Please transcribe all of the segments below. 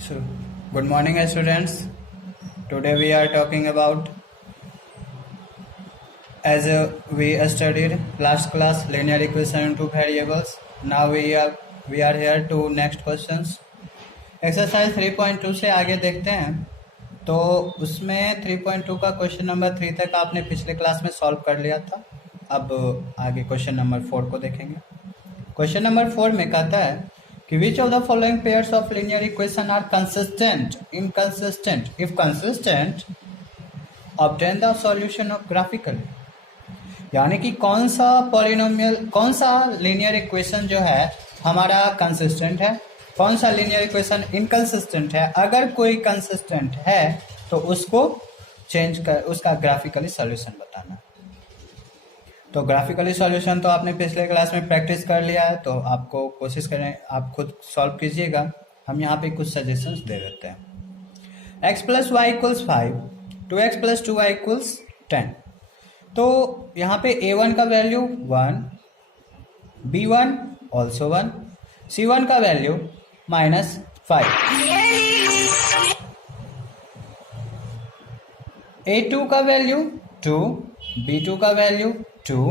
So, good morning, students. Today we are talking about, as we studied last class, linear equation in two variables. Now we are here to next questions. Exercise 3.2 से आगे देखते हैं। तो उसमें 3.2 का question number 3 तक आपने पिछले क्लास में सॉल्व कर लिया था। अब आगे क्वेश्चन नंबर 4 को देखेंगे। क्वेश्चन नंबर 4 में कहता है कि which of the following pairs of linear equation are consistent, inconsistent, if consistent obtain the solution of graphically. यानी कि कौन सा पॉलिनोमियल, कौन सा लीनियर इक्वेशन जो है हमारा कंसिस्टेंट है, कौन सा लीनियर इक्वेशन इनकंसिस्टेंट है। अगर कोई कंसिस्टेंट है तो उसको चेंज कर उसका ग्राफिकली सॉल्यूशन बताना। तो ग्राफिकली सॉल्यूशन तो आपने पिछले क्लास में प्रैक्टिस कर लिया है, तो आपको कोशिश करें आप खुद सॉल्व कीजिएगा। हम यहाँ पे कुछ सजेशंस दे देते हैं। x plus y equals 5, 2x plus 2y equals 10। तो यहाँ पे a1 का वैल्यू 1, b1 ऑल्सो 1, c1 का वैल्यू -5, a2 का वैल्यू 2, b2 का वैल्यू 2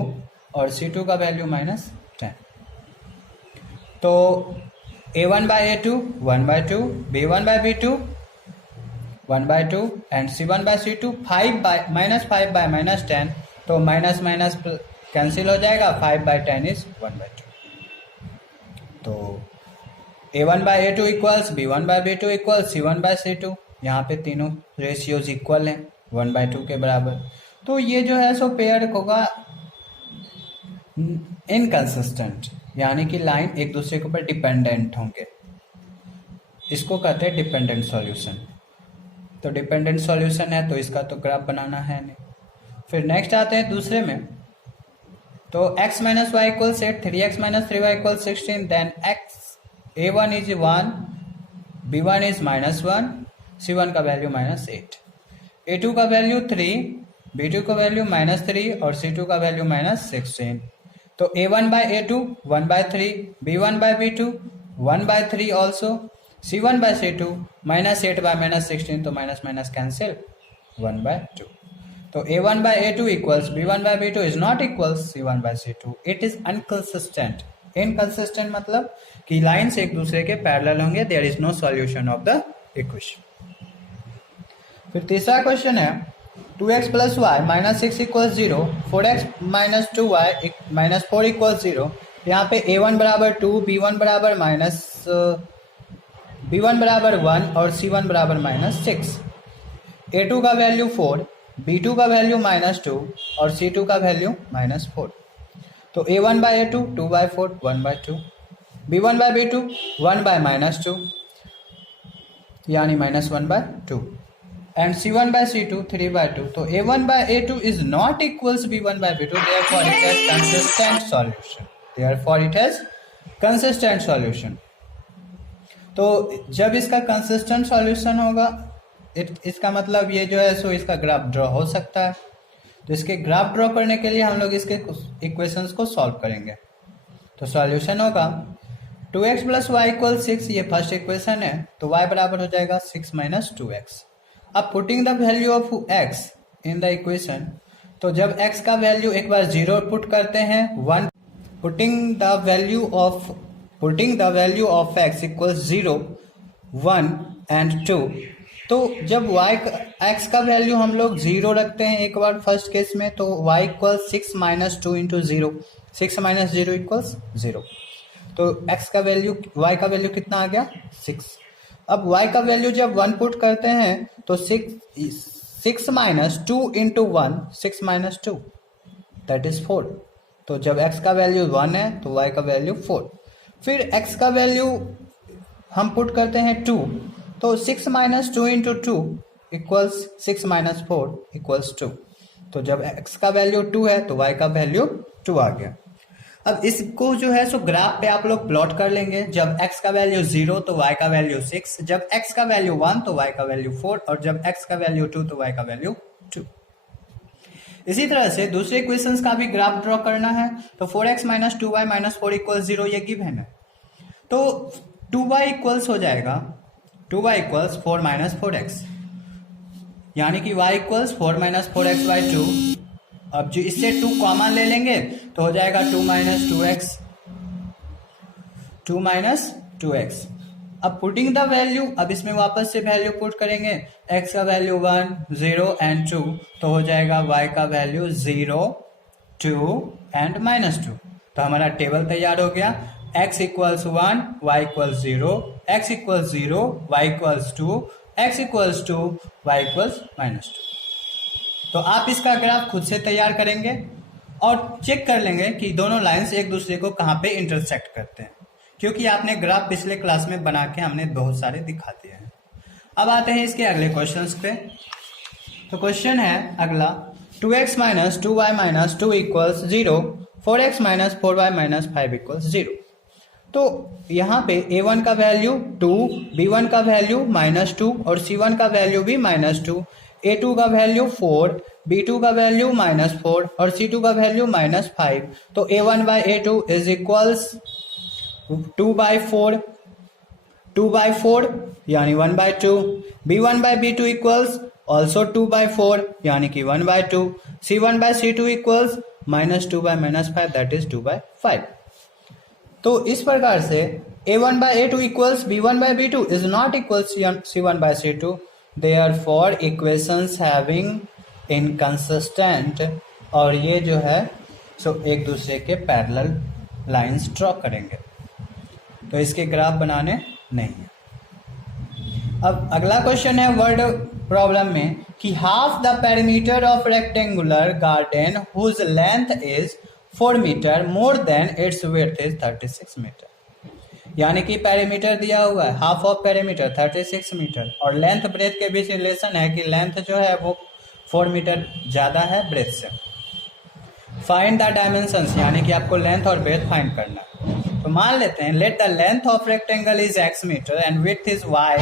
और c2 का वैल्यू -10। तो a1 by a2 1/2, b1 by b2 1/2 and c1 by c2 5 by -10। तो माइनस माइनस कैंसिल हो जाएगा, 5/10 इज 1/2। तो a1 by a2 equals b1 by b2 equals c1 by c2। यहाँ पे तीनों रेशियोज इक्वल हैं 1/2 के बराबर। तो ये जो है सो पेयर होगा इनकंसिस्टेंट, यानी कि लाइन एक दूसरे के ऊपर डिपेंडेंट होंगे। इसको कहते हैं डिपेंडेंट सॉल्यूशन। तो डिपेंडेंट सॉल्यूशन है तो इसका तो ग्राफ बनाना है नहीं। फिर नेक्स्ट आते हैं दूसरे में। तो x minus y equals 8, 3x minus 3y equals 16, then a1 is 1, b1 is -1, c1 का वैल्यू -8, a2 का वैल्यू 3, b2 का वैल्यू -3 और c2 का वैल्यू -16। तो a1 by a2 1/3, b1 by b2 1/3 also, c1 by c2 -8 by -16। तो minus minus cancel 1/2। तो a1 by a2 equals b1 by b2 is not equals c1 by c2. It is inconsistent. Inconsistent मतलब कि lines एक दूसरे के parallel होंगे। There is no solution of the equation. फिर तीसरा क्वेश्चन है 2x plus y minus 6 equals 0, 4x minus 2y minus 4 equals 0। यहाँ पे a1 बराबर 2, b1 बराबर b1 बराबर 1 और c1 बराबर -6। a2 का वैल्यू 4, b2 का वैल्यू -2 और c2 का वैल्यू -4। तो a1 by a2 2/4 1/2, b1 by b2 1 bye -2 यानी -1/2 एंड c1 बाय c2 3/2। तो a1 by a2 is not equals b1 by b2, therefore it has consistent solution, therefore it has consistent solution। तो जब इसका consistent solution होगा इसका मतलब ये जो है सो इसका ग्राफ ड्रॉ हो सकता है। तो इसके ग्राफ ड्रॉ करने के लिए हम लोग इसके इक्वेशंस को सॉल्व करेंगे। तो सॉल्यूशन होगा 2x प्लस वाई इक्वल 6, ये फर्स्ट इक्वेशन है। तो y बराबर हो जाएगा 6 माइनस 2x। अब putting the value of x in the equation, तो जब x का वैल्यू एक बार 0 पुट करते हैं 1, putting the value of x equals 0, 1 and 2। तो जब x का वैल्यू हम लोग 0 रखते हैं एक बार फर्स्ट केस में, तो y equals 6 minus 2 into 0, 6 minus 0 equals 0। तो y का वैल्यू कितना आ गया 6। अब y का वैल्यू जब 1 पुट करते हैं तो 6 minus 2 into 1, 6 minus 2 that is 4। तो जब x का वैल्यू 1 है तो y का वैल्यू 4। फिर x का वैल्यू हम पुट करते हैं 2, तो 6 minus 2 into 2 equals 6 minus 4 equals 2। तो जब x का वैल्यू 2 है तो y का वैल्यू 2 आ गया। अब इसको जो है सो ग्राफ पे आप लोग प्लॉट कर लेंगे। जब x का वैल्यू 0 तो y का वैल्यू 6, जब x का वैल्यू 1 तो y का वैल्यू 4 और जब x का वैल्यू 2 तो y का वैल्यू 2। इसी तरह से दूसरे इक्वेशंस का भी ग्राफ ड्रॉ करना है। तो 4x minus 2y minus 4 equals 0 ये गिवन है। तो 2y इक्वल्स हो जाएगा 2y इक्वल्स 4 माइनस 4x, यानी कि y equals 4 minus 4x by 2। अब जो इससे 2 कॉमन ले लेंगे तो हो जाएगा 2 माइनस 2x, 2 माइनस 2x। अब पुटिंग द वैल्यू, अब इसमें वापस से वैल्यू पुट करेंगे, x का वैल्यू 1, 0 एंड 2, तो हो जाएगा y का वैल्यू 0, 2 एंड माइनस 2। तो हमारा टेबल तैयार हो गया, x equals 1, y equals 0, x equals 0, y equals 2, x equals 2, y equals minus 2। तो आप इसका ग्राफ खुद से तैयार करेंगे और चेक कर लेंगे कि दोनों लाइंस एक दूसरे को कहाँ पे इंटरसेक्ट करते हैं, क्योंकि आपने ग्राफ पिछले क्लास में बना के हमने बहुत सारे दिखा दिए हैं। अब आते हैं इसके अगले क्वेश्चंस पे। तो क्वेश्चन है अगला, 2x minus 2y minus 2 equals 0, 4x minus 4y minus 5 equals 0। तो यहाँ पे a1 का वैल्यू 2, b1 का वैल्यू -2 और c1 का वैल्यू भी -2, a2 का वैल्यू 4, b2 का वैल्यू -4 और c2 का वैल्यू -5। तो a1 by a2 is equals 2/4, 2/4 यानी 1/2, b1 by b2 equals also 2/4 यानी कि 1/2, c1 by c2 equals -2 by -5 that is 2/5। तो इस प्रकार से a1 by a2 equals b1 by b2 is not equals c1 by c2, therefore equations having inconsistent, और ये जो है सो एक दूसरे के पैरेलल लाइंस ड्रॉ करेंगे, तो इसके ग्राफ बनाने नहीं है। अब अगला क्वेश्चन है वर्ड प्रॉब्लम में कि half the perimeter of rectangular garden whose length is 4 metre more than its width is 36 metre. यानी कि पेरीमीटर दिया हुआ है, हाफ ऑफ पेरीमीटर 36 मीटर और लेंथ ब्रेथ के बीच रिलेशन है कि लेंथ जो है वो 4 मीटर ज्यादा है ब्रेथ से। फाइंड द डायमेंशंस, यानी कि आपको लेंथ और ब्रेथ फाइंड करना है। तो मान लेते हैं let the length of rectangle is x metre and width is y।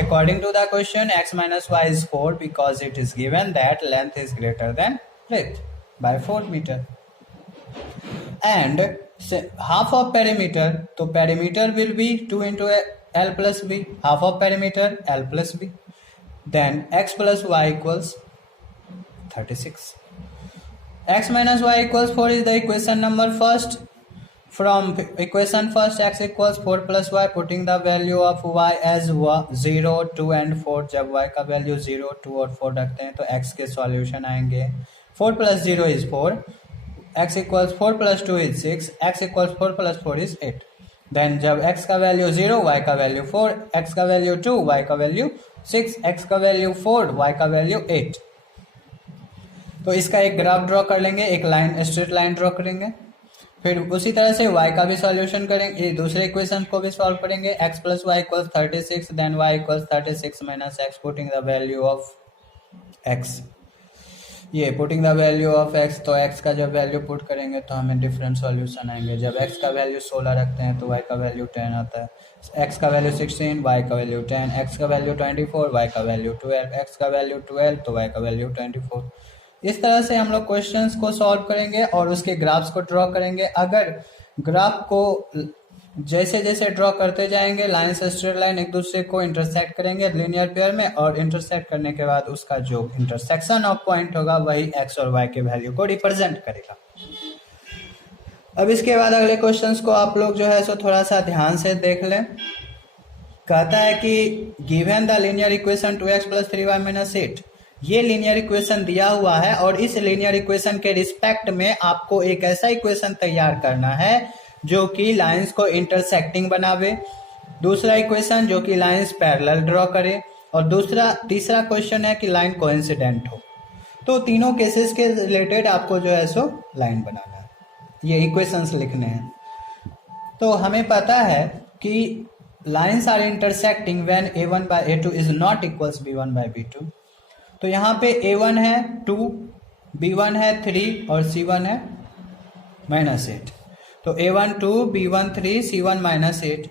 According to the question, x minus y is 4 because it is given that length is greater than breadth by 4 meter. And half of perimeter, so perimeter will be 2 into L plus B, half of perimeter L plus B. Then x plus y equals 36. X minus y equals 4 is the equation number first. From equation first, x equals 4 plus y, putting the value of y as 0, 2 and 4। जब y का value 0, 2 और 4 रखते हैं तो x के solution आएंगे 4 plus 0 is 4, x equals 4 plus 2 is 6, x equals 4 plus 4 is 8। Then जब x का वैल्यू 0, y का वैल्यू 4, x का वैल्यू 2, y का वैल्यू 6, x का वैल्यू 4, y का वैल्यू 8। तो इसका एक ग्राफ ड्रॉ कर लेंगे, एक लाइन स्ट्रेट लाइन ड्रॉ करेंगे, फिर उसी तरह से y का भी सॉल्यूशन करेंगे, दूसरे इक्वेशन को भी सॉल्व करेंगे। x plus y equals 36, then y equals 36 minus x, putting the value of x। ये putting the value of x, तो x का जब वैल्यू पुट करेंगे तो हमें डिफरेंट सॉल्यूशन आएंगे। जब x का वैल्यू 16 रखते हैं तो y का वैल्यू 10 आता है, x का वैल्यू 16, y का वैल्यू 10, x का वैल्यू 24, y का वैल्यू 12, x का वैल्यू 12 तो y का वैल्यू 24। इस तरह से हम लोग क्वेश्चंस को सॉल्व करेंगे और उसके ग्राफ्स को ड्रॉ करेंगे। अगर ग्राफ को जैसे जैसे ड्रॉ करते जाएंगे, लाइन से स्ट्रेट लाइन एक दूसरे को इंटरसेक्ट करेंगे लीनियर पेयर में, और इंटरसेक्ट करने के बाद उसका जो इंटरसेक्शन ऑफ पॉइंट होगा वही x और y के वैल्यू को रिप्रेजेंट करेगा। अब इसके बाद अगले क्वेश्चंस को आप लोग जो है सो थोड़ा सा ध्यान से देख लें। कहता है कि given the linear equation 2x plus 3y minus 8, ये लीनियर इक्वेशन दिया हुआ है और इस लीनियर इक्वेशन के रिस्पेक्ट में आपको एक ऐसा इक्वेशन तैयार करना है जो कि लाइंस को इंटरसेक्टिंग बनावे, दूसरा इक्वेशन जो कि लाइंस पैरेलल ड्रॉ करे, और तीसरा क्वेश्चन है कि लाइन कोइंसिडेंट हो। तो तीनों केसेस के रिलेटेड आपको जो है सो लाइन बनाना है, ये इक्वेशंस लिखने हैं। तो हमें पता है कि lines are intersecting when a1 by a2 is not equals b1 by b2। तो यहाँ पे a1 है 2, b1 है 3 और c1 है -8। तो a1 2, b1 3, c1 -8।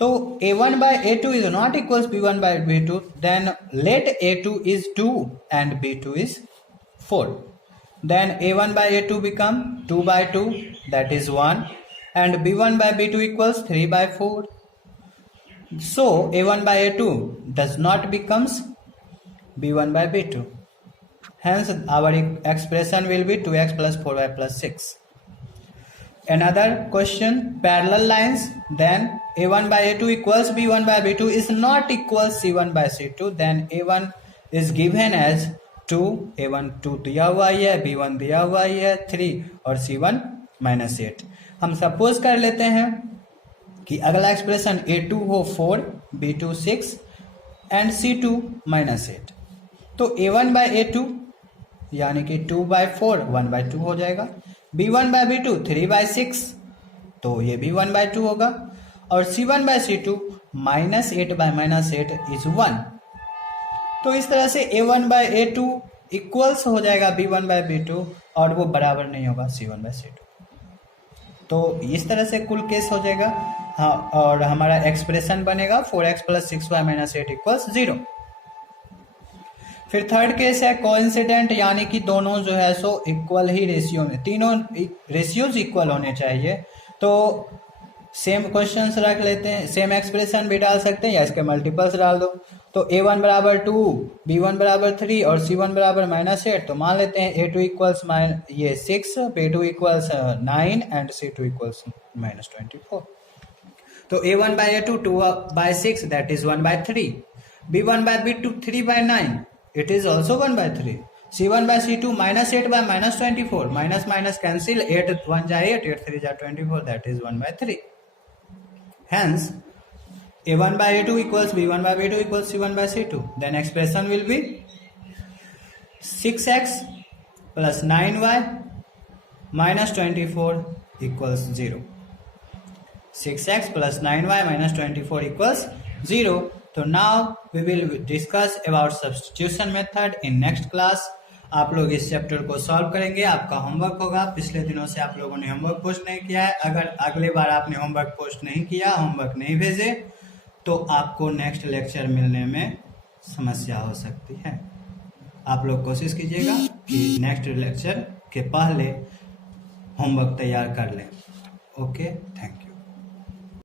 तो a1 by a2 is not equals b1 by b2, then let a2 is 2 and b2 is 4. Then a1 by a2 become 2 by 2, that is 1, and b1 by b2 equals 3 by 4. So a1 by a2 does not becomes b1 by b2. Hence our expression will be 2x plus 4y plus 6. Another question, parallel lines, then a1 by a2 equals b1 by b2 is not equals c1 by c2. Then a1 is given as 2, a1 2 दिया हुआ ही है, b1 दिया हुआ ही है 3 और c1 minus 8. हम suppose कर लेते हैं कि अगला एक्सप्रेशन a2 हो 4, b2 6 एंड c2 माइनस 8. तो a1 बाय a2 यानी कि 2 बाय 4 1 बाय 2 हो जाएगा. b1 बाय b2 3 बाय 6 तो ये भी 1 बाय 2 होगा. और c1 बाय c2 माइनस 8 बाय माइनस 8 इज 1. तो इस तरह से a1 बाय a2 इक्वल्स हो जाएगा b1 बाय b2 और वो बराबर नहीं होगा c1 बाय c2. तो इस तरह से कुल केस हो जाएगा. हाँ, और हमारा एक्सप्रेशन बनेगा 4x plus 6y minus 8 equals 0. फिर थर्ड केस है कोइंसिडेंट, यानी कि दोनों जो है सो इक्वल ही रेशियो में, तीनों रेशियोज इक्वल होने चाहिए. तो सेम क्वेश्चंस रख लेते हैं, सेम एक्सप्रेशन भी डाल सकते हैं या इसके मल्टीपल्स डाल दो. तो a1 बराबर 2, b1 बराबर 3 और c1 बराबर माइनस 8. तो मान लेते हैं a2 इक्वल्स ये 6, b2 equals 9 and c2 equals minus 24. तो a1 by a2 2 by 6 that is 1 by 3. b1 by b2 3 by 9 it is also 1 by 3. c1 by c2 minus 8 by minus 24. Minus minus cancel, 8 1 ja 8, 8 3 ja 24, that is 1 by 3. Hence a1 by a2 equals b1 by b2 equals c1 by c2. Then expression will be 6x plus 9y minus 24 equals 0. 6x plus 9y minus 24 equals 0. तो now we will discuss about substitution method in next class. आप लोग इस chapter को solve करेंगे, आपका homework होगा. पिछले दिनों से आप लोगों ने होमवर्क पोस्ट नहीं किया है. अगर अगले बार आपने होमवर्क पोस्ट नहीं किया, होमवर्क नहीं भेजे, तो आपको नेक्स्ट लेक्चर मिलने में समस्या हो सकती है. आप लोग कोशिश कीजिएगा कि नेक्स्ट लेक्चर के पहले होमवर्क तैयार कर लें. Okay, thank you.